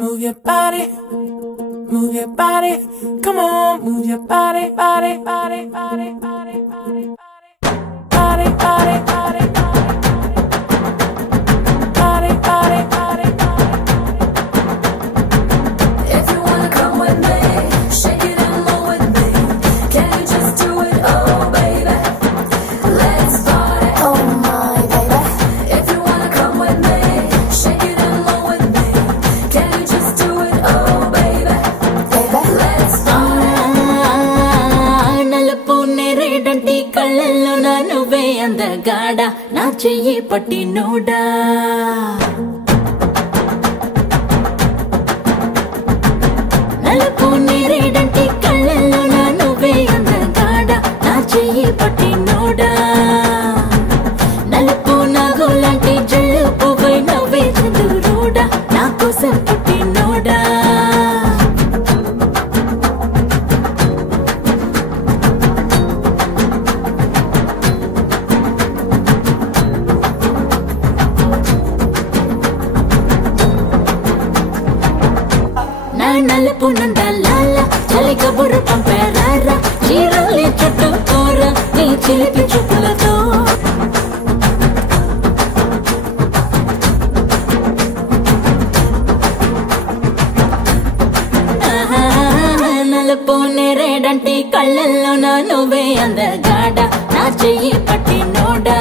move your body, move your body. Come on, move your body, body, body, body, body, body, body, body, body, body, body, body, body. If you wanna come with me, shake it and move with me. Can you just do it, oh baby? Let's party, oh my baby. If you wanna come with me, shake it and move with me. Can you just do it, oh baby? Let's party. నలుపు నేరేడంటి కళ్ళల్లో నా నువ్వే అందగాడ నా చెయ్యి పట్టి NUDA నలుపు నేరేడంటి కళ్ళల్లో నా నువ్వే అందగాడ నా చెయ్యి పట్టి నోడా నలుపు నాగులాంటి జల్లు పువ్వై నవ్వే చంద్రుడా నా కోసం పుట్టి నోడా నలుపు నందలాల చలి కబురు పంపారా చీరలి చుట్టూ కూర నీ చిలిపి చూపులతో నలుపు నేరేడంటి కళ్ళల్లో నా నువ్వే అందగాడ నా చెయ్యి పట్టి నోడా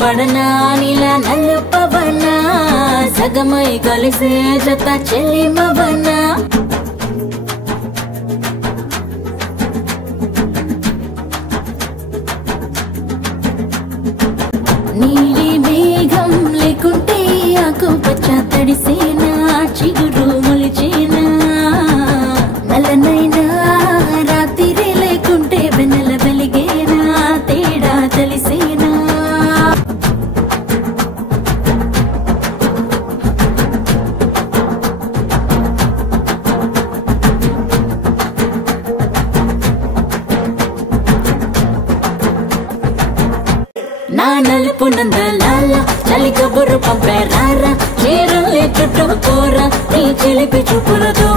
పడనా నీలా నల్లు పవనా సగమై కలిసే జత చెల్లి మవనా నీలి మేఘం లేకుంటే ఆకుపచ్చ తడిసేనా చిగురు మొలిచేనా నల్లనైనా రాత్రి లేకుంటే వెన్నెల వెలిగేనా తేడా తెలిసేనా నా నలుపు నందలాల చలి కబురు పంపారా చీరలే చుట్టూ కూర నీ చిలిపి చూపులతో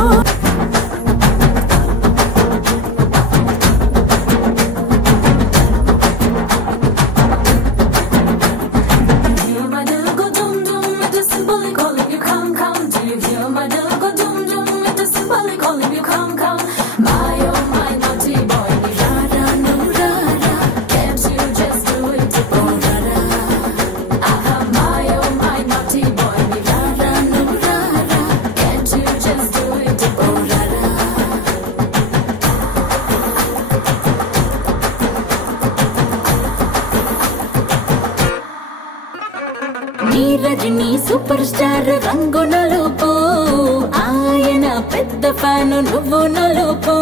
Hear my little go dum dum, it is simply calling you come come. Do you hear my little go dum dum, it is simply calling you come come. My oh my naughty boy, rara no rara, can't you just do it? Oh rara, aha my oh my naughty boy, rara no rara, can't you just do it? Oh rara. నీ Rajani super star రంగు నలుపు ఆయన పెద్ద fan నువ్వు నలుపు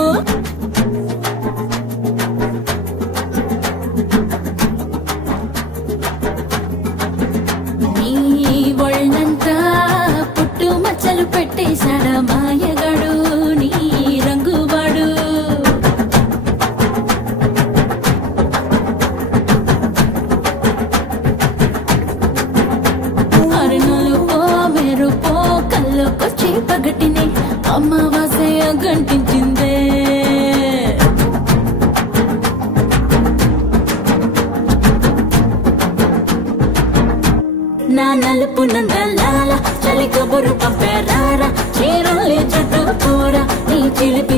నీ ఒళ్ళంతా పుట్టు మచ్చలు పెట్టేశాడ మాయగాడు నీ రంగువాడు అరుణులుపో మెరుపో కళ్ళకొచ్చి పగటిని అమావాస్య గంటించిందే నా నలుపు నందలాల చలి కబురు పంపారా చీరలే చుట్టూ కూర నీ చిలిపి